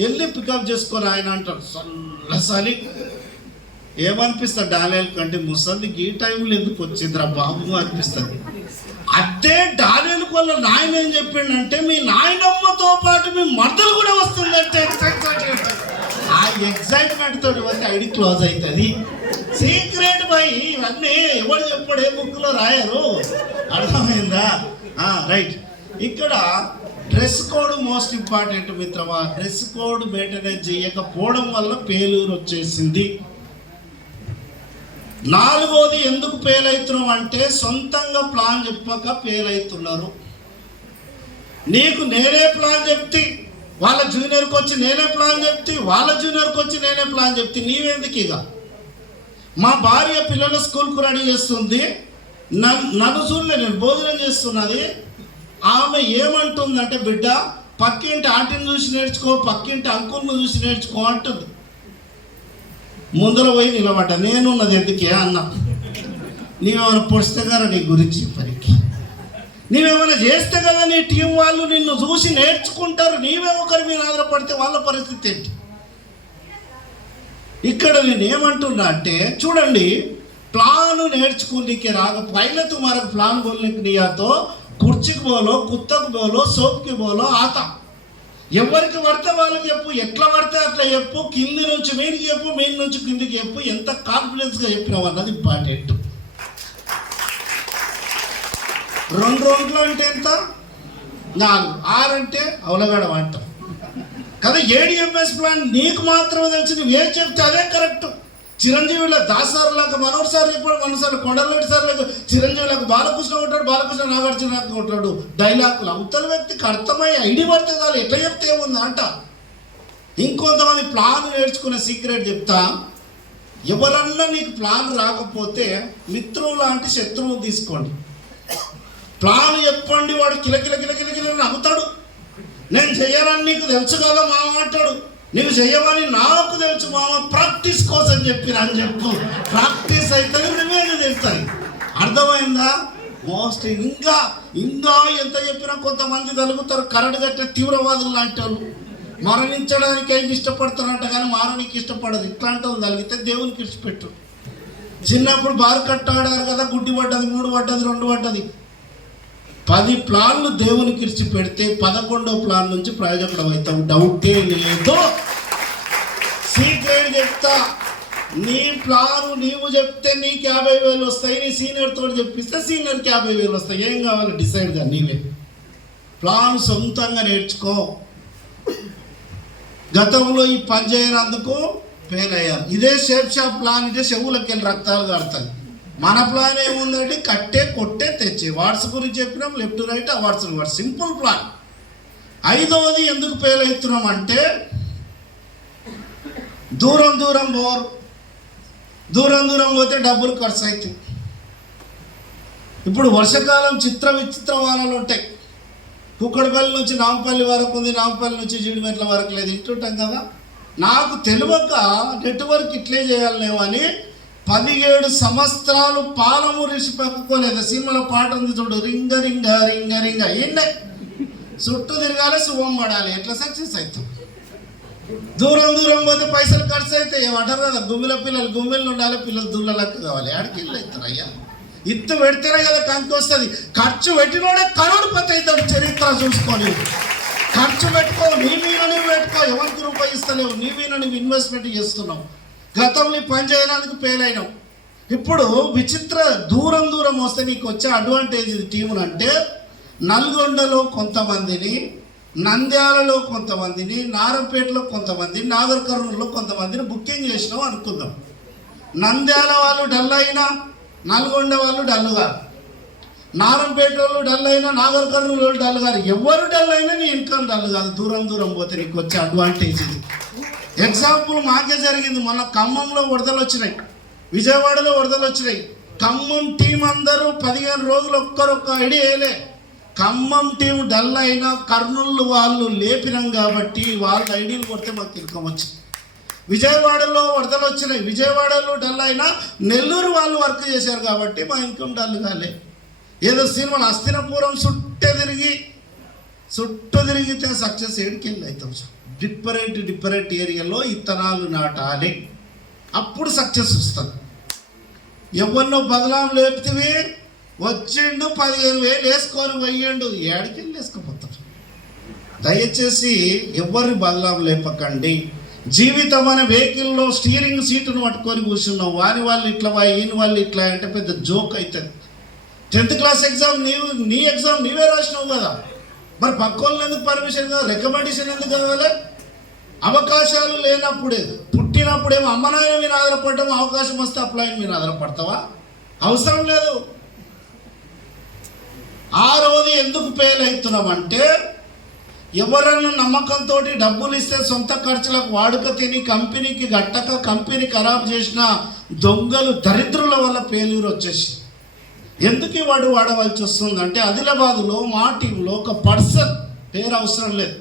వెళ్ళి పికప్ చేసుకొని ఆయన అంటారు. సల్లసలి ఏమనిపిస్తుంది డానియల్ కంటే, ముసలికి ఈ టైంలో ఎందుకు వచ్చిందిరా బాబు అనిపిస్తుంది. అదే డానియల్ వాళ్ళ నాయన ఏం చెప్పిండంటే మీ నాయనమ్మతో పాటు మీ మర్దలు కూడా వస్తుందంటే ఆ ఎగ్జైట్మెంట్ తోటి వస్తే ఐడి క్లోజ్ అవుతుంది. సీక్రెట్ బై ఇవన్నీ ఎవరు చెప్పాడు, ఏ బుక్లో రాయరు. అర్థమైందా? రైట్. ఇక్కడ డ్రెస్ కోడ్ మోస్ట్ ఇంపార్టెంట్ మిత్రమా. డ్రెస్ కోడ్ మెయింటెనెన్స్ చేయకపోవడం వల్ల ఫెయిల్యూర్ వచ్చేసింది. నాలుగోది ఎందుకు ఫెయిల్ అవుతున్నాం అంటే సొంతంగా ప్లాన్ చెప్పక ఫెయిల్ అవుతున్నారు. నీకు నేనే ప్లాన్ చెప్తే వాళ్ళ జూనియర్కి వచ్చి నేనే ప్లాన్ చెప్తే, వాళ్ళ జూనియర్కి వచ్చి నేనే ప్లాన్ చెప్తే నీవెందుకు? ఇక మా భార్య పిల్లలు స్కూల్కు రెడీ చేస్తుంది, నన్ను చూడలే, నేను భోజనం చేస్తున్నది. ఆమె ఏమంటుందంటే, బిడ్డ పక్కింటి ఆంటీని చూసి నేర్చుకో, పక్కింటి అంకుల్ని చూసి నేర్చుకో అంటుంది. ముందర పోయి నిలబడ్డా, నేనున్నది ఎందుకే అన్నా. నీవేమైనా పొడిస్తే కదా నీ గురించి పనికి, నీవేమైనా చేస్తే కదా నీ టీం వాళ్ళు నిన్ను చూసి నేర్చుకుంటారు. నీవే ఒకరి మీద ఆధారపడితే వాళ్ళ పరిస్థితి ఏంటి? ఇక్కడ నేను ఏమంటున్నా అంటే చూడండి, ప్లాన్ నేర్చుకోనికి రాక पहले तुम्हारा प्लान बोलने के लिया तो కుర్చీకి బోలో, కుత్తకు బోలో, సోప్కి బోలో ఆత. ఎవరికి పడితే వాళ్ళకి చెప్పు, ఎట్లా పడితే అట్లా చెప్పు, కింది నుంచి మీదికి చెప్పు, మీది నుంచి కిందికి చెప్పు, ఎంత కాన్ఫిడెన్స్గా చెప్పినావు అన్నది ఇంపార్టెంట్. 2 రోజులు అంటే ఎంత? 4, 6 అంటే అవలగాడ అంటాం కదా. ఏడిఎంఎస్ ప్లాన్ నీకు మాత్రమే తెలిసి నువ్వు ఏం చెప్తే అదే కరెక్ట్. చిరంజీవిలో దాసారులాగా మనోహర్ సార్ ఇప్పుడు మనసార్లు కొండలరెడ్డి సార్ లేదు, చిరంజీవిలకు బాలకృష్ణ ఉంటాడు, బాలకృష్ణ నాగార్జున ఉంటాడు. డైలాగులు అవతల వ్యక్తికి అర్థమై ఐడి పడితే చాలు, ఎట్లా చెప్తే ఏముంది అంట. ఇంకొంతమంది ప్లాన్ నేర్చుకునే సీక్రెట్ చెప్తా. ఎవరన్నా నీకు ప్లాన్ రాకపోతే మిత్రులు లాంటి శత్రువు తీసుకోండి. ప్లాన్ చెప్పండి, వాడు కిలకిల కిలకిల కిల నవ్వుతాడు. నేను చెయ్యాలని నీకు తెలుసు కదా మామ అంటాడు. నీవు చెయ్యమని నాకు తెలుసు మామ, ప్రాక్టీస్ కోసం చెప్పిన అని చెప్పు. ప్రాక్టీస్ అయితే నువ్వేది తెలుస్తాయి. అర్థమైందా? మోస్ట్ ఇంకా ఎంత చెప్పినా కొంతమంది తలుగుతారు. కరడు కట్టే తీవ్రవాదులు లాంటి వాళ్ళు మరణించడానికి ఏం ఇష్టపడతారంట, కానీ మారడానికి ఇష్టపడదు. ఇట్లాంటి వాళ్ళు తలిగితే దేవునికి ఇష్టపెట్టు. చిన్నప్పుడు బారు కట్టాడారు కదా, గుడ్డి పడ్డది, 3 పడ్డది, 2 పడ్డది. 10 ప్లాన్లు దేవునికి ఇచ్చి పెడితే 11వ ప్లాన్ నుంచి ప్రయోజకుడు అవుతావు, డౌటే లేదు. సీక్రెట్ చెప్తా, నీ ప్లాను నీవు చెప్తే నీకు 50,000 వస్తాయి. నీ సీనియర్ తోటి చెప్పిస్తే సీనియర్కి 50,000 వస్తాయి. ఏం కావాలి డిసైడ్గా నీవే. ప్లాన్ సొంతంగా నేర్చుకో. గతంలో ఈ పని చేయనందుకు ఫెయిల్ అయ్యారు. ఇదే షేప్ షాప్ ప్లాన్, ఇదే చెవులకి వెళ్ళి రక్తాలు కడతాయి. మన ప్లాన్ ఏముందంటే కట్టే కొట్టే తెచ్చే. వాట్స్ గురించి చెప్పినాం, లెఫ్ట్ రైట్, వాట్స్ రివర్స్, సింపుల్ ప్లాన్. 5వది ఎందుకు ఫెయిల్ అవుతున్నాం అంటే దూరం పోతే డబ్బులు ఖర్చు అవుతాయి. ఇప్పుడు వర్షాకాలం చిత్ర విచిత్ర వానలు ఉంటాయి. కుక్కడపల్లి నుంచి నాంపల్లి వరకు ఉంది, నాంపల్లి నుంచి జీడిమెట్ల వరకు లేదు, ఇంటుంటాం కదా. నాకు తెలియక నెట్వర్క్ ఇట్లే చేయాలనేమో అని 17 సంవత్సరాలు పాలము రిషి పక్కకోలేదు. సినిమాలో పాట ఉంది చూడు, రింగ రింగ రింగ రింగ. ఈయనే చుట్టూ తిరగాలి, శుభం పడాలి, ఎట్లా సక్సెస్ అవుతాం. దూరం పోతే పైసలు ఖర్చు అవుతాయి. ఏమంటారు కదా, గుమ్మిల పిల్లలు గుమ్మిళ్ళు ఉండాలి, పిల్లలు దూళ్ళ లెక్క కావాలి. ఆడికి ఇల్లు అవుతారు అయ్యా. ఇత్తు పెడితేనే కదా కంకి వస్తుంది. ఖర్చు పెట్టినోడే కరోడుపతి అవుతాడు. చరిత్ర చూసుకొని ఖర్చు పెట్టుకో, నీ మీద నువ్వు పెట్టుకో. ఎవరికి రూపాయి ఇస్తలేవు, నీ మీద నువ్వు ఇన్వెస్ట్మెంట్ చేస్తున్నావు. గతంలో పని చేయడానికి ఫెయిల్ అయినావు. ఇప్పుడు విచిత్ర దూరం వస్తే నీకు వచ్చే అడ్వాంటేజ్ టీములు అంటే నల్గొండలో కొంతమందిని, నంద్యాలలో కొంతమందిని, నారంపేటలో కొంతమంది, నాగర్ కర్నూలులో కొంతమందిని బుకింగ్ చేసినావు అనుకుందాం. నంద్యాల వాళ్ళు డల్ అయినా నల్గొండ వాళ్ళు డల్ గారు, నారంపేట వాళ్ళు డల్ అయినా నాగర్ కర్నూలు వాళ్ళు డల్ గారు. ఎవరు డల్ అయినా నీ ఇన్కమ్ డల్ కాదు. దూరం పోతే నీకు వచ్చే అడ్వాంటేజ్ ఇది. ఎగ్జాంపుల్ మాకే జరిగింది. మొన్న ఖమ్మంలో వరదలు వచ్చినాయి, విజయవాడలో వరదలు వచ్చినాయి. ఖమ్మం టీం అందరూ 15 రోజులు ఒక్క ఐడియా వేయలే. ఖమ్మం టీం డల్ అయినా కర్నూలు వాళ్ళు లేపినాం కాబట్టి వాళ్ళ ఐడీలు కొడితే మాకు ఇన్కమ్ వచ్చింది. విజయవాడలో వరదలు వచ్చినాయి, విజయవాడలో డల్ అయినా నెల్లూరు వాళ్ళు వర్క్ చేశారు కాబట్టి మా ఇన్కమ్ డల్ కాలే. ఏదో సినిమాలు హస్తినపురం చుట్టూ తిరిగితే సక్సెస్ ఏడికెళ్ళి అవుతాం. డిఫరెంట్ ఏరియాలో ఇత్తనాలు నాటాలి, అప్పుడు సక్సెస్ వస్తుంది. ఎవరినో బదలాం లేపితే వచ్చిండు 15,000 వేసుకొని పోయిండు, ఏడికెళ్ళి వేసుకుపోతాడు. దయచేసి ఎవరిని బదలాం లేపకండి. జీవితం అనే వెహికల్లో స్టీరింగ్ సీటును పట్టుకొని కూర్చున్నాం. వాని వాళ్ళు ఇట్లా, ఈయన వాళ్ళు ఇట్లా అంటే పెద్ద జోక్ అవుతుంది. 10th క్లాస్ ఎగ్జామ్ నీ ఎగ్జామ్ నీవే రాసినావు కదా. మరి పక్కోళ్ళని ఎందుకు పర్మిషన్ కావాలి, రికమెండేషన్ ఎందుకు కావాలి? అవకాశాలు లేనప్పుడే, పుట్టినప్పుడేమో అమ్మ నాయన మీద ఆధారపడడం, అవకాశం వస్తే అప్లైన్ మీద ఆధారపడతావా? అవసరం లేదు. ఆ రోజు ఎందుకు ఫెయిల్ అవుతున్నామంటే, ఎవరన్నా నమ్మకంతో డబ్బులు ఇస్తే సొంత ఖర్చులకు వాడుక తిని కంపెనీకి గట్టక కంపెనీ ఖరాబ్ చేసిన దొంగలు దరిద్రుల వల్ల ఫెయిల్యూర్ వచ్చేసి. ఎందుకు వాడవలసి వస్తుంది అంటే, ఆదిలాబాద్లో మా టీంలో ఒక పర్సన్, పేరు అవసరం లేదు,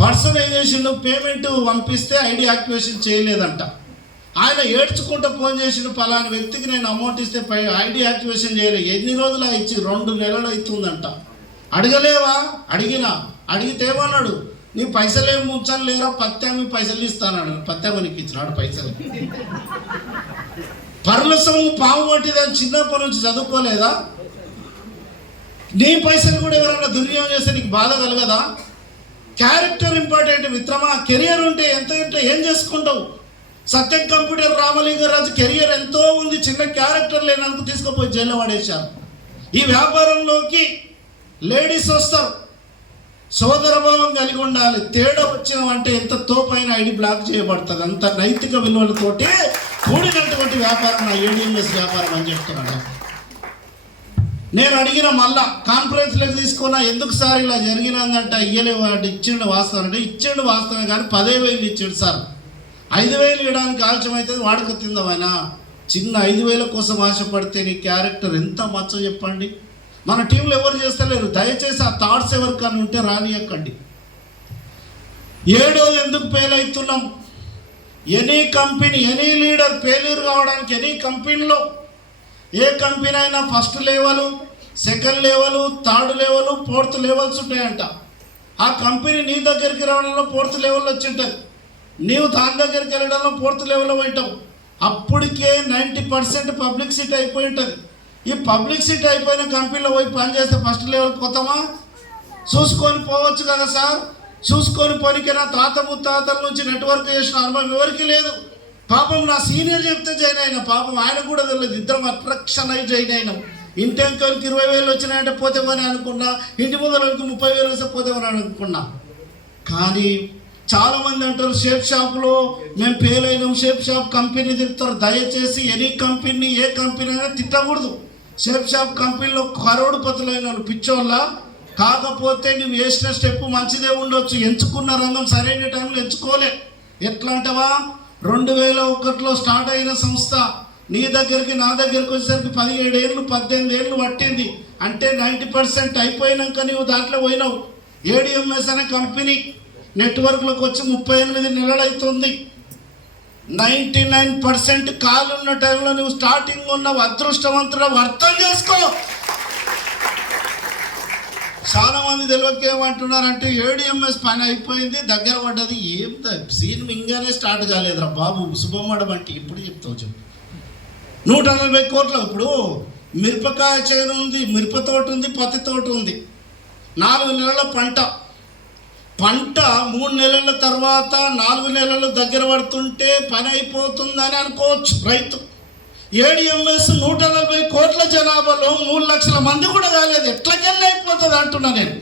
పర్సన్ ఏం చేసిండు, పేమెంట్ పంపిస్తే ఐడి యాక్టివేషన్ చేయలేదంట. ఆయన ఏడ్చుకుంటూ ఫోన్ చేసిండు, పలానా వ్యక్తికి నేను అమౌంట్ ఇస్తే ఐడి యాక్టివేషన్ చేయలేదు. ఎన్ని రోజులు ఇచ్చి 2 నెలలు అవుతుందంట. అడగలేవా? అడిగితే ఏమన్నాడు, నీ పైసలు ఏమి ఉంచాను లేరా, పత్యామి పైసలు ఇస్తాను. పత్యామనికి ఇచ్చినాడు పైసలు. పర్లసము పాము పట్టిదని చిన్నప్పటి నుంచి చదువుకోలేదా? నీ పైసలు కూడా ఎవరైనా దుర్వినియోగం చేస్తే నీకు బాధ కలగదా? క్యారెక్టర్ ఇంపార్టెంట్ మిత్రమా. కెరియర్ ఉంటే ఎంత ఏం చేసుకుంటావు? సత్యం కంప్యూటర్ రామలింగరాజు కెరియర్ ఎంతో ఉంది, చిన్న క్యారెక్టర్ లేనందుకు తీసుకుపోయి జైల్లో పడేశారు. ఈ వ్యాపారంలోకి లేడీస్ వస్తారు, సోదరభావం కలిగి ఉండాలి. తేడా వచ్చినామంటే ఎంత తోపైన ఐడి బ్లాక్ చేయబడుతుంది. అంత నైతిక విలువలతోటి కూడినటువంటి వ్యాపారం నా ఏడిఎంఎస్ వ్యాపారం అని చెప్తున్నాను. నేను అడిగిన మళ్ళా కాన్ఫరెన్స్లోకి తీసుకున్నా, ఎందుకు సార్ ఇలా జరిగినందంట, వాడు ఇచ్చిండు వాస్తవం అంటే, ఇచ్చిండు వాస్తవం కానీ 10,000 ఇచ్చాడు సార్. 5,000 ఇవ్వడానికి ఆలస్యం అవుతుంది, వాడుక తిందామైనా. చిన్న 5,000 కోసం ఆశపడితే నీ క్యారెక్టర్ ఎంత మచ్చ చెప్పండి. మన టీంలో ఎవరు చేస్తలేరు. దయచేసి ఆ థాట్స్ ఎవరికన్నా ఉంటే రానియకండి. 7వ ఎందుకు ఫెయిల్ అవుతున్నాం? Any company, any leader failure కావడానికి ఎనీ కంపెనీలో, ఏ కంపెనీ అయినా first level, second level, third level, 4th levels ఉంటాయంట. ఆ కంపెనీ నీ దగ్గరికి రావడంలో 4th లెవెల్ వచ్చి ఉంటుంది, నీవు దాని దగ్గరికి వెళ్ళడంలో 4th లెవెల్లో పోయింటావు. అప్పటికే 90% పబ్లిసిటీ అయిపోయి ఉంటుంది. ఈ పబ్లిసిటీ అయిపోయిన కంపెనీలో పోయి పనిచేస్తే ఫస్ట్ లెవెల్కి పోతామా? చూసుకొని పోవచ్చు కదా సార్. చూసుకొని పోనికైనా తాత ముత్తాతల నుంచి నెట్వర్క్ చేసిన అనుభవం ఎవరికి లేదు. పాపం నా సీనియర్ చెప్తే జాయిన్ అయినా, పాపం ఆయన కూడా తెలియదు. ఇద్దరం అట్రాక్షన్ అయి జాయిన్ అయినాం. ఇంటి అంకల్కి 20,000 వచ్చినాయంటే పోతేమని అనుకున్నా, ఇంటి ముందరకి 30,000 వస్తే పోతేమని అనుకున్నా. కానీ చాలామంది అంటారు షేప్ షాప్లో మేము ఫెయిల్ అయినాం, షేప్ షాప్ కంపెనీ తిరుగుతారు. దయచేసి ఎనీ కంపెనీ, ఏ కంపెనీ అయినా తిట్టకూడదు. షేప్ షాప్ కంపెనీలో కరోడుపతులైన వాళ్ళు పిచ్చోళ్ళ. కాకపోతే నువ్వు వేసిన స్టెప్ మంచిదే ఉండొచ్చు, ఎంచుకున్న రంగం సరైన టైంలో ఎంచుకోలే. ఎట్లా అంటావా, 2001లో స్టార్ట్ అయిన సంస్థ నీ దగ్గరికి నా దగ్గరికి వచ్చేసరికి 17 ఏళ్ళు 18 ఏళ్ళు పట్టింది. అంటే 90% అయిపోయినాక నువ్వు దాంట్లో పోయినావు. ఏడిఎంఎస్ అనే కంపెనీ నెట్వర్క్లోకి వచ్చి 38 నెలలు అవుతుంది. 99% కాలున్న టైంలో నువ్వు స్టార్టింగ్ ఉన్నావు. అదృష్టవంతుడు అర్థం చేసుకో. చాలా మంది తెలియక ఏమంటున్నారంటే, ఏడిఎంఎస్ పని అయిపోయింది, దగ్గర పడ్డది. ఏం సీన్ ఇంగానే స్టార్ట్ కాలేదురా బాబు, శుభమడం అంటే ఇప్పుడు చెప్తావు చెప్పు. 140 కోట్లు. ఇప్పుడు మిరపకాయ చేను ఉంది, మిరప తోట ఉంది, పత్తి తోట ఉంది. 4 నెలల పంట 3 నెలల తర్వాత 4 నెలలు దగ్గర పడుతుంటే పని అయిపోతుందని అనుకోవచ్చు రైతు. ఏడిఎంఎస్ 140 కోట్ల జనాభాలో 3 లక్షల మంది కూడా కాలేదు. ఎట్లకెళ్ళి అయిపోతుంది అంటున్నా నేను.